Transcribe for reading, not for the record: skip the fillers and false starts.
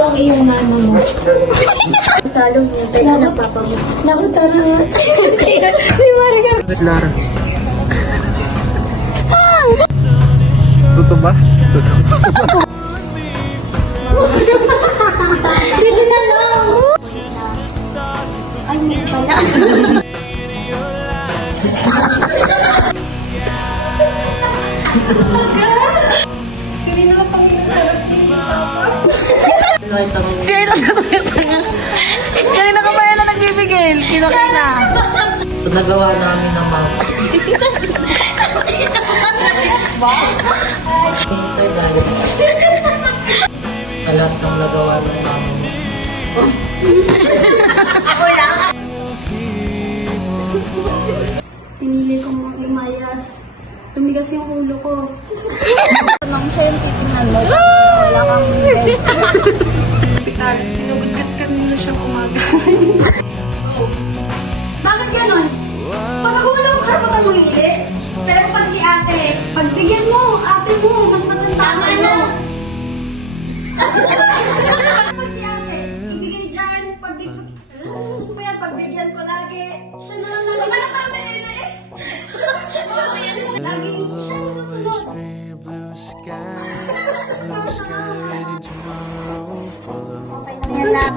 Ito ang iyong mama mo. Salong niya, tayo na papa mo. Naku, tara nga. Si Marika. Lara. Totoo ba? Totoo. Dito na lang. Ay, hindi pala. Kanina ka pang nagtarap si Papa. Si Ayla na tanga. Kanina ka ba yan na nagbibigil? Kinakita. Nagawa namin ng mga... Hintay dahil. Alas ang nagawa ng mga... Pinili ko mong imayas. Tumigas yung ulo ko. Nang siya yung titingnan mo. Wala kang sinugod-gas kanina siya umaga. Bakit ganon? Pag ako wala akong karapatang mamili. Pero pag si ate, pagbigyan mo, ate mo, mas matanda sa ano. Pag si ate, ibigay dyan, kaya pagbigyan ko lagi, siya na lang lagi. Laging siya ang susunod. Okay lang yan lang.